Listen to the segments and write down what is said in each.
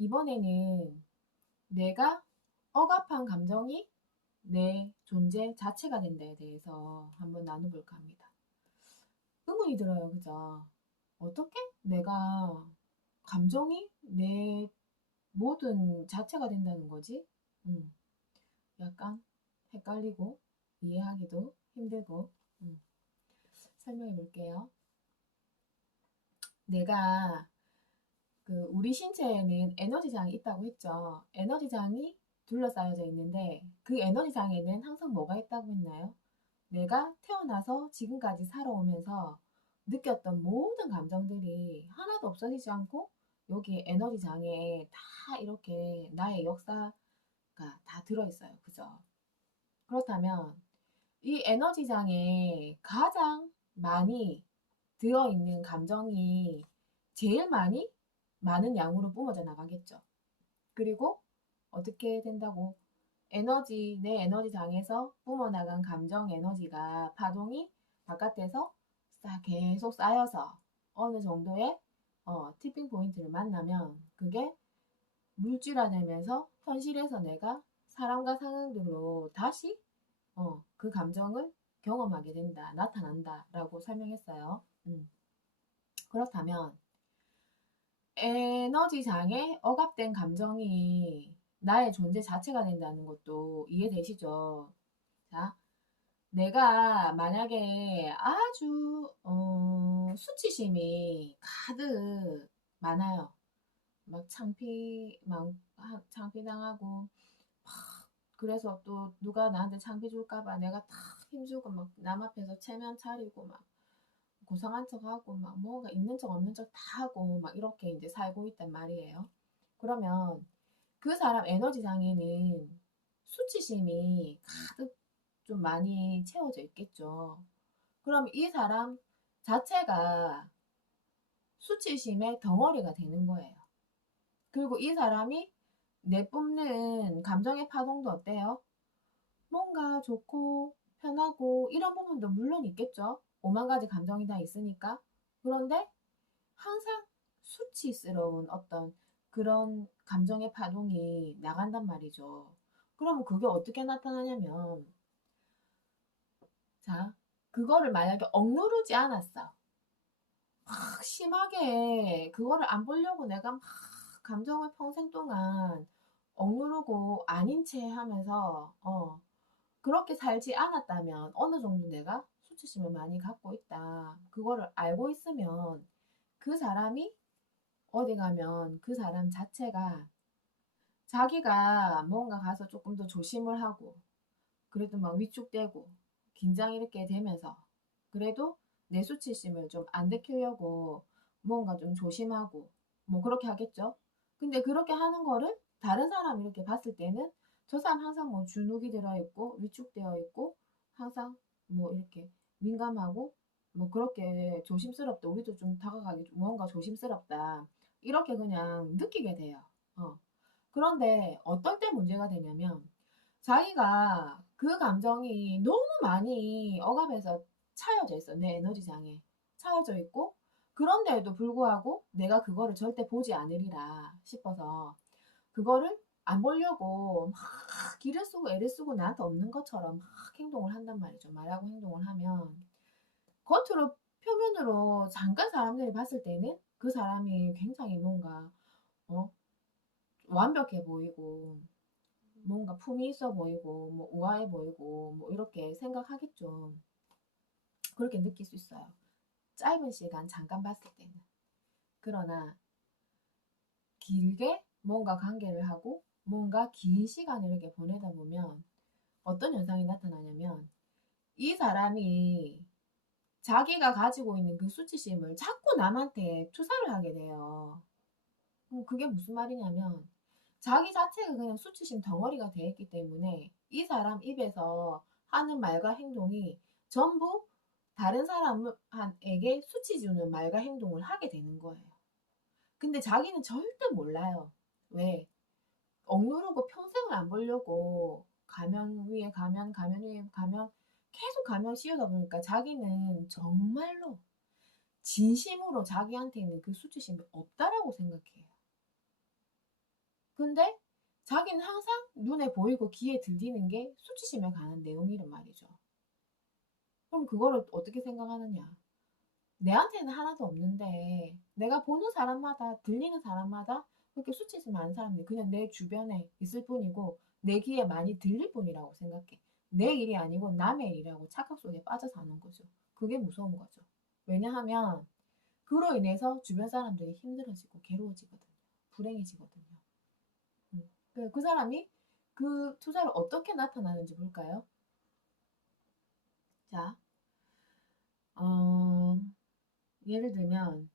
이번에는 내가 억압한 감정이 내 존재 자체가 된다에 대해서 한번 나눠볼까 합니다. 의문이 들어요, 그죠? 어떻게 내가 감정이 내 모든 자체가 된다는 거지? 음, 약간 헷갈리고 이해하기도 힘들고 음. 설명해 볼게요. 내가 그 우리 신체에는 에너지장이 있다고 했죠. 에너지장이 둘러싸여져 있는데 그 에너지장에는 항상 뭐가 있다고 했나요? 내가 태어나서 지금까지 살아오면서 느꼈던 모든 감정들이 하나도 없어지지 않고 여기 에너지장에 다 이렇게 나의 역사가 다 들어있어요. 그죠? 그렇다면 이 에너지장에 가장 많이 들어있는 감정이 제일 많이 많은 양으로 뿜어져 나가겠죠. 그리고 어떻게 된다고? 에너지, 내 에너지장에서 뿜어나간 감정 에너지가 파동이 바깥에서 쌓, 계속 쌓여서 어느 정도의 어, 티핑 포인트를 만나면 그게 물질화되면서 현실에서 내가 사람과 상황들로 다시 어, 그 감정을 경험하게 된다, 나타난다 라고 설명했어요. 음. 그렇다면 에너지장에 억압된 감정이 나의 존재 자체가 된다는 것도 이해되시죠? 자, 내가 만약에 아주 어, 수치심이 가득 많아요. 막 창피, 막 창피당하고 막 그래서 또 누가 나한테 창피 줄까봐 내가 다 힘주고 막 남 앞에서 체면 차리고 막 고상한 척하고 막 뭐가 있는 척 없는 척 다 하고 막 이렇게 이제 살고 있단 말이에요. 그러면 그 사람 에너지장에는 수치심이 가득 좀 많이 채워져 있겠죠. 그럼 이 사람 자체가 수치심의 덩어리가 되는 거예요. 그리고 이 사람이 내뿜는 감정의 파동도 어때요? 뭔가 좋고 편하고 이런 부분도 물론 있겠죠. 오만 가지 감정이 다 있으니까. 그런데 항상 수치스러운 어떤 그런 감정의 파동이 나간단 말이죠. 그러면 그게 어떻게 나타나냐면, 자, 그거를 만약에 억누르지 않았어. 막 심하게 그거를 안 보려고 내가 막 감정을 평생 동안 억누르고 아닌 채 하면서, 어, 그렇게 살지 않았다면 어느 정도 내가 수치심을 많이 갖고 있다. 그거를 알고 있으면 그 사람이 어디 가면 그 사람 자체가 자기가 뭔가 가서 조금 더 조심을 하고 그래도 막 위축되고 긴장 이렇게 되면서 그래도 내 수치심을 좀안 들키려고 뭔가 좀 조심하고 뭐 그렇게 하겠죠. 근데 그렇게 하는 거를 다른 사람이 이렇게 봤을 때는 저 사람 항상 뭐 주눅이 들어 있고 위축되어 있고 항상 뭐 이렇게 민감하고 뭐 그렇게 조심스럽다. 우리도 좀 다가가기 무언가 조심스럽다. 이렇게 그냥 느끼게 돼요. 어. 그런데 어떨 때 문제가 되냐면 자기가 그 감정이 너무 많이 억압해서 차여져 있어. 내 에너지장에. 차여져 있고 그런데도 불구하고 내가 그거를 절대 보지 않으리라 싶어서 그거를 안 보려고 막 기를 쓰고 애를 쓰고 나한테 없는 것처럼 막 행동을 한단 말이죠. 말하고 행동을 하면 겉으로 표면으로 잠깐 사람들이 봤을 때는 그 사람이 굉장히 뭔가 어 완벽해 보이고 뭔가 품이 있어 보이고 뭐 우아해 보이고 뭐 이렇게 생각하겠죠. 그렇게 느낄 수 있어요. 짧은 시간 잠깐 봤을 때는. 그러나 길게 뭔가 관계를 하고 뭔가 긴 시간을 이렇게 보내다 보면 어떤 현상이 나타나냐면 이 사람이 자기가 가지고 있는 그 수치심을 자꾸 남한테 투사를 하게 돼요. 그게 무슨 말이냐면 자기 자체가 그냥 수치심 덩어리가 되어 있기 때문에 이 사람 입에서 하는 말과 행동이 전부 다른 사람에게 수치 주는 말과 행동을 하게 되는 거예요. 근데 자기는 절대 몰라요. 왜? 억누르고 평생을 안 보려고 가면 위에 가면 가면 위에 가면 계속 가면 씌우다 보니까 자기는 정말로 진심으로 자기한테 있는 그 수치심이 없다라고 생각해요. 근데 자기는 항상 눈에 보이고 귀에 들리는 게 수치심에 관한 내용이란 말이죠. 그럼 그거를 어떻게 생각하느냐? 내한테는 하나도 없는데 내가 보는 사람마다 들리는 사람마다 그렇게 수치심 많은 사람들이 그냥 내 주변에 있을 뿐이고 내 귀에 많이 들릴 뿐이라고 생각해. 내 일이 아니고 남의 일이라고 착각 속에 빠져 사는 거죠. 그게 무서운 거죠. 왜냐하면 그로 인해서 주변 사람들이 힘들어지고 괴로워지거든요. 불행해지거든요. 음. 그, 그 사람이 그 투자를 어떻게 나타나는지 볼까요? 자, 어, 예를 들면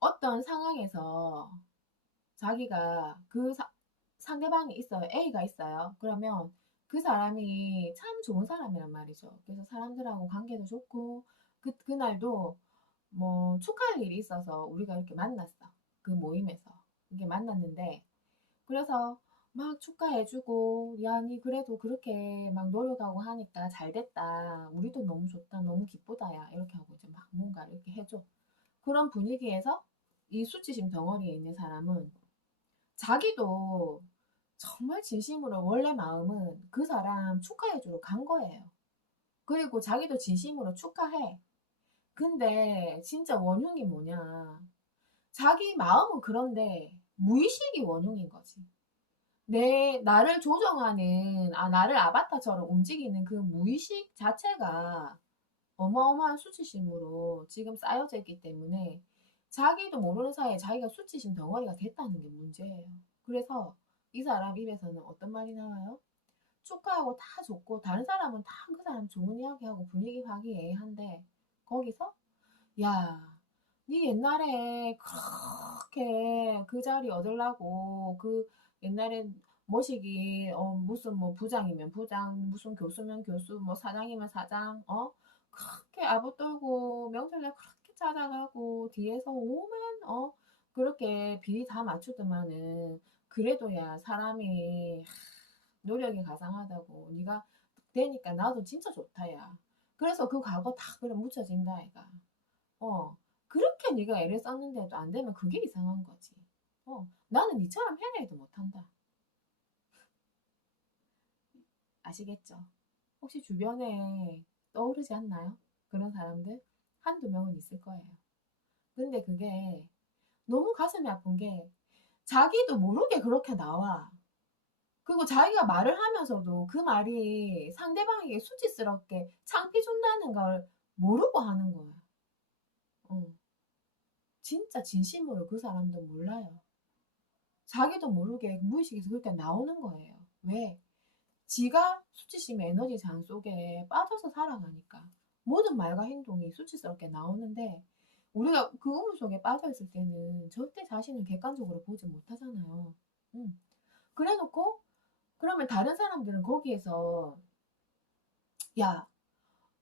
어떤 상황에서 자기가 그 사- 상대방이 있어요. A가 있어요. 그러면 그 사람이 참 좋은 사람이란 말이죠. 그래서 사람들하고 관계도 좋고 그 그날도 뭐 축하할 일이 있어서 우리가 이렇게 만났어. 그 모임에서 이게 만났는데 그래서 막 축하해주고 야니 그래도 그렇게 막 노력하고 하니까 잘 됐다. 우리도 너무 좋다. 너무 기쁘다. 야 이렇게 하고 이제 막 뭔가 이렇게 해줘. 그런 분위기에서 이 수치심 덩어리에 있는 사람은 자기도 정말 진심으로 원래 마음은 그 사람 축하해주러 간 거예요. 그리고 자기도 진심으로 축하해. 근데 진짜 원흉이 뭐냐. 자기 마음은 그런데 무의식이 원흉인 거지. 내, 나를 조정하는, 아, 나를 아바타처럼 움직이는 그 무의식 자체가 어마어마한 수치심으로 지금 쌓여져 있기 때문에 자기도 모르는 사이에 자기가 수치심 덩어리가 됐다는 게 문제예요. 그래서 이 사람 입에서는 어떤 말이 나와요? 축하하고 다 좋고 다른 사람은 다 그 사람 좋은 이야기하고 분위기 화기애애한데 거기서 야, 네 옛날에 그렇게 그 자리 얻으려고 그 옛날에 뭐시기 어 무슨 뭐 부장이면 부장 무슨 교수면 교수 뭐 사장이면 사장 어 그렇게 아부 떨고 명절날 그렇게 찾아가고 뒤에서 오만 어 그렇게 비리 다 맞추더만은 그래도 야 사람이 노력이 가상하다고 네가 되니까 나도 진짜 좋다 야. 그래서 그 과거 다 그래 묻혀진다 아이가. 어 그렇게 네가 애를 썼는데도 안 되면 그게 이상한 거지. 어 나는 니처럼 해내도 못한다. 아시겠죠? 혹시 주변에 떠오르지 않나요? 그런 사람들 한두 명은 있을 거예요 근데 그게 너무 가슴이 아픈 게 자기도 모르게 그렇게 나와. 그리고 자기가 말을 하면서도 그 말이 상대방에게 수치스럽게 창피 준다는 걸 모르고 하는 거야. 어. 진짜 진심으로 그 사람도 몰라요. 자기도 모르게 무의식에서 그렇게 나오는 거예요. 왜? 지가 수치심의 에너지 장 속에 빠져서 살아가니까 모든 말과 행동이 수치스럽게 나오는데 우리가 그 우물 속에 빠져있을 때는 절대 자신을 객관적으로 보지 못하잖아요. 음. 그래 놓고, 그러면 다른 사람들은 거기에서, 야,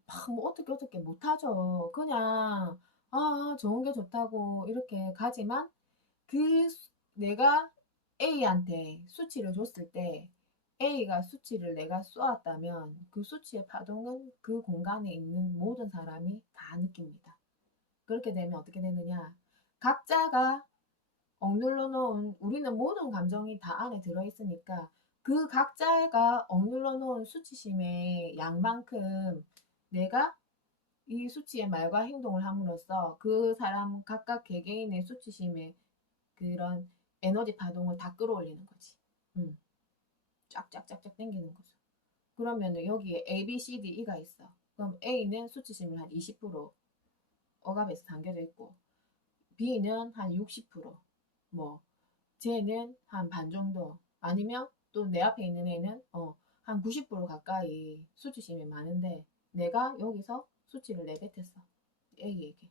막 뭐 어떻게 어떻게 못하죠. 그냥, 아, 좋은 게 좋다고 이렇게 가지만, 그, 내가 A한테 수치를 줬을 때, A가 수치를 내가 쏘았다면, 그 수치의 파동은 그 공간에 있는 모든 사람이 다 느낍니다. 그렇게 되면 어떻게 되느냐. 각자가 억눌러 놓은 우리는 모든 감정이 다 안에 들어 있으니까 그 각자가 억눌러 놓은 수치심의 양만큼 내가 이 수치의 말과 행동을 함으로써 그 사람 각각 개개인의 수치심의 그런 에너지 파동을 다 끌어올리는 거지. 음. 쫙쫙쫙쫙 당기는 거죠. 그러면 여기에 A, B, C, D, E가 있어. 그럼 A는 수치심을 한 20%, 억압에서 담겨져 있고 B는 한 60%, 뭐 J는 한 반 정도 아니면 또 내 앞에 있는 애는 어, 한 90% 가까이 수치심이 많은데 내가 여기서 수치를 내뱉었어 A에게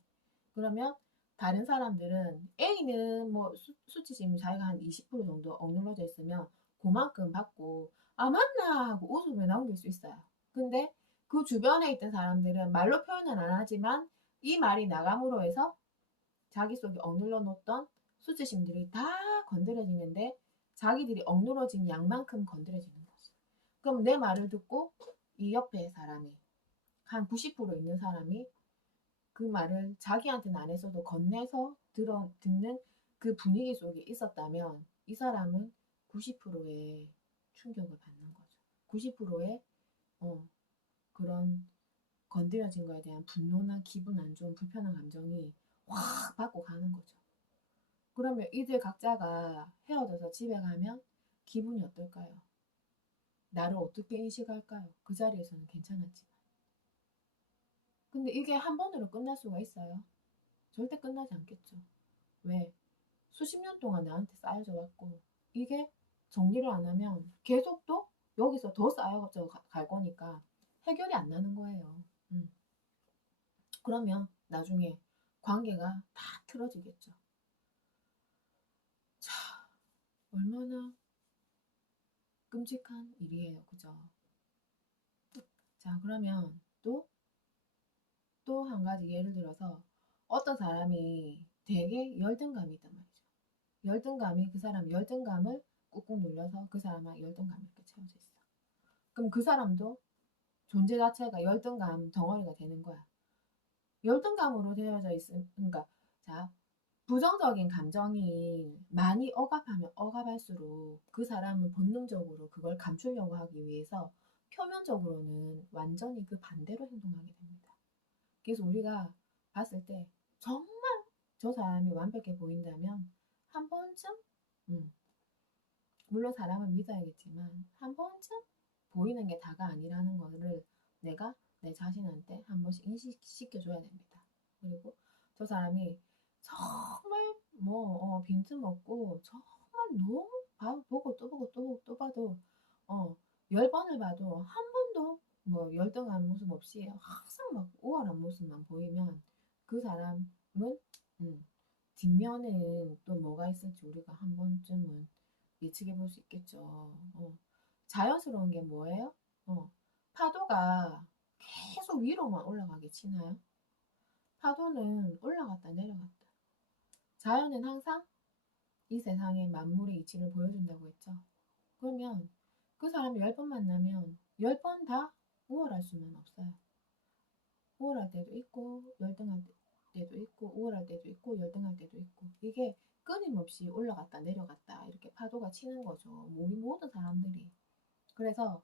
그러면 다른 사람들은 A는 뭐 수, 치심이 자기가 한 20% 정도 억눌러져 있으면 그만큼 받고 아 맞나 하고 웃으며 넘길 수 있어요 근데 그 주변에 있던 사람들은 말로 표현은 안 하지만 이 말이 나감으로 해서 자기 속에 억눌러 놓던 수치심들이 다 건드려지는데 자기들이 억누러진 양만큼 건드려지는 거죠. 그럼 내 말을 듣고 이 옆에 사람이 한 90% 있는 사람이 그 말을 자기한테는 안 했어도 건네서 들어 듣는 그 분위기 속에 있었다면 이 사람은 90%의 충격을 받는 거죠. 90%의 어, 그런 건드려진 거에 대한 분노나 기분 안 좋은 불편한 감정이 확 받고 가는 거죠. 그러면 이들 각자가 헤어져서 집에 가면 기분이 어떨까요? 나를 어떻게 인식할까요? 그 자리에서는 괜찮았지만. 근데 이게 한 번으로 끝날 수가 있어요? 절대 끝나지 않겠죠. 왜? 수십 년 동안 나한테 쌓여져 왔고, 이게 정리를 안 하면 계속 또 여기서 더 쌓여져 가- 갈 거니까 해결이 안 나는 거예요. 음. 그러면 나중에 관계가 다 틀어지겠죠. 자, 얼마나 끔찍한 일이에요. 그죠? 자, 그러면 또, 또 한 가지 예를 들어서 어떤 사람이 되게 열등감이 있단 말이죠. 열등감이 그 사람 열등감을 꾹꾹 눌러서 그 사람은 열등감이 이렇게 채워져 있어. 그럼 그 사람도 존재 자체가 열등감 덩어리가 되는 거야. 열등감으로 되어져 있으니까, 그러니까 자, 부정적인 감정이 많이 억압하면 억압할수록 그 사람은 본능적으로 그걸 감추려고 하기 위해서 표면적으로는 완전히 그 반대로 행동하게 됩니다. 그래서 우리가 봤을 때 정말 저 사람이 완벽해 보인다면 한 번쯤, 음, 물론 사람은 믿어야겠지만 한 번쯤 보이는 게 다가 아니라는 거를 내가 내 자신한테 한 번씩 인식시켜줘야 됩니다. 그리고 저 사람이 정말 뭐 어, 빈틈없고 정말 너무 봐- 보고 또 보고 또 보고 또 봐도 어, 열 번을 봐도 한 번도 뭐 열등한 모습 없이 항상 막 우월한 모습만 보이면 그 사람은 음, 뒷면에는 또 뭐가 있을지 우리가 한 번쯤은 예측해 볼 수 있겠죠. 어, 자연스러운 게 뭐예요? 어, 파도가 계속 위로만 올라가게 치나요? 파도는 올라갔다 내려갔다. 자연은 항상 이 세상의 만물의 이치를 보여준다고 했죠. 그러면 그 사람을 열번 만나면 열 번 다 우월할 수는 없어요. 우월할 때도 있고 열등할 때도 있고 우월할 때도 있고 열등할 때도 있고 이게 끊임없이 올라갔다 내려갔다 이렇게 파도가 치는 거죠. 우리 모든 사람들이. 그래서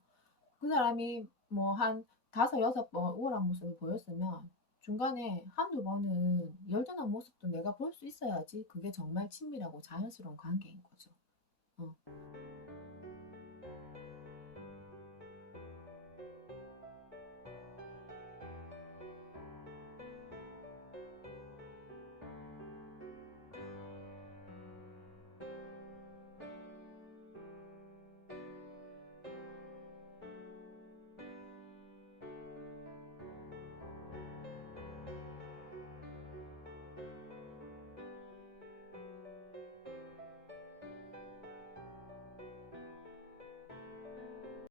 그 사람이 뭐 한 다섯 여섯 번 우월한 모습을 보였으면 중간에 한두 번은 열등한 모습도 내가 볼 수 있어야지 그게 정말 친밀하고 자연스러운 관계인 거죠. 어.